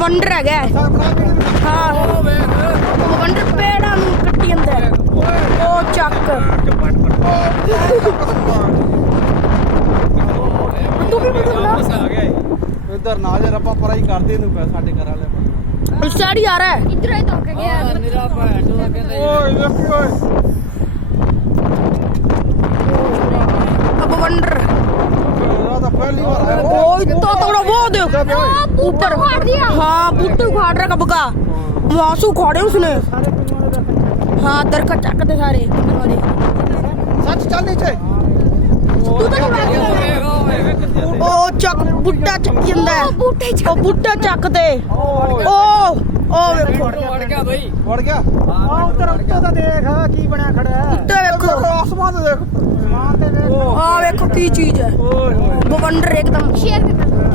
ਬਵੰਡਰ ਹੈਗਾ। ਹਾਂ ਬਵੰਡਰ ਪੇੜਾਂ ਨੂੰ ਕੱਟੀ ਜਾਂਦਾ। ਉਹ ਚੱਕ ਤੂੰ ਵੀ ਬੁਲਾ इधर ना जे रब्बा पर ही कर दे नु साडे घर वाले इस साइड ही आ रहा है। इधर ही तो के गया निरा भैंड तो कहंदा ओए देखो ओए अब वंडर तो पहली बार आया। ओ इतना तगड़ा वो देख ऊपर फाड़ दिया। हाँ पुट्टे उखाड़ रहा कब का वासु उखाड़े उसने। हाँ दरखत चकते सारे सच चल नीचे ओ चक बुट्टा चक्की अंदा है। ओ बुट्टा चकते ओ देखो बढ़ गया भाई बढ़ गया। हां उधर उत्ते तो देख की बनया खड़ा है। उत्ते देखो आसमान तो देख आसमान ते देख। हां देखो की चीज है बवंडर एकदम शेर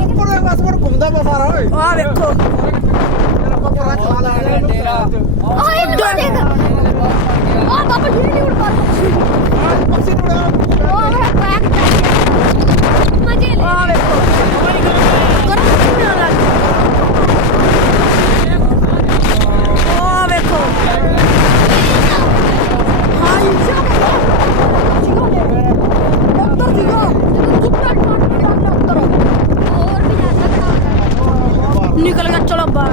ऊपर देख आसमान घूमदा पे सारा ओए। हां देखो पकड़ा चला ला डेरा ओ इधर देख। ओ बाबा ये नहीं उड़ पा रहा। पक्षी उड़ा ओ बैक मजे ले। हां देखो देखो हाँ निकल गया। चलो बाहर